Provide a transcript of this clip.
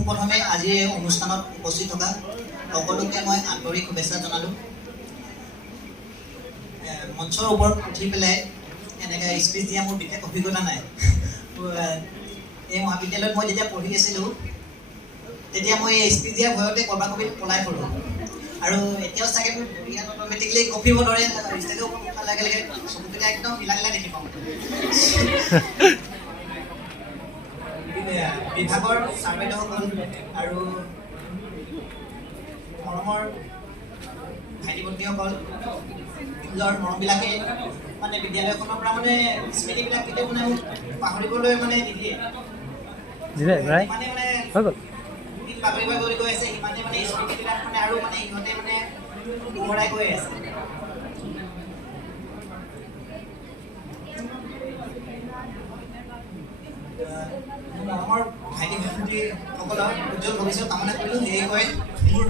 পোনপ্ৰথমে আজিৰ এই অনুষ্ঠানত উপস্থিত থকা সকলোকে মই আন্তৰিক শুভেচ্ছা জনালোঁ। মঞ্চৰ ওপৰত উঠি পেলাই এনেকৈ স্পীচ দিয়া মোৰ বিশেষ অভিজ্ঞতা নাই। এই মহাবিদ্যালয়ত মই যেতিয়া পঢ়ি আছিলোঁ তেতিয়া মই এই স্পীচ দিয়াৰ ভয়তে ক'ৰবাত পলাই ফুৰোঁ। আৰু এতিয়াও চাগে মোৰ ইয়াত অট'মেটিকলি কঁপিব ধৰে, ষ্টেজৰ ওপৰত উঠাৰ লগে লগে চকুকেইটা একদম মিলাই দেখি পাওঁ। বিভাগৰ ছাৰ বাইদেউসকল আৰু মৰমৰ ভাইটি ভণ্টিসকল মৰমবিলাকে মানে বিদ্যালয়খনৰ পৰা মানে স্মৃতিবিলাক কেতিয়াও মানে মোক পাহৰিবলৈ মানে নিদিয়ে। ইমানে মানে বাগৰি বাগৰি গৈ আছে, ইমানে মানে স্মৃতিবিলাক মানে আৰু মানে ইহঁতে মানে উভৰাই গৈ আছে। মৰমৰ ভাইটি ভণ্টিসকলৰ উজ্জ্বল ভৱিষ্যত কামনা কৰিলোঁ। সেয়ে কয় মোৰ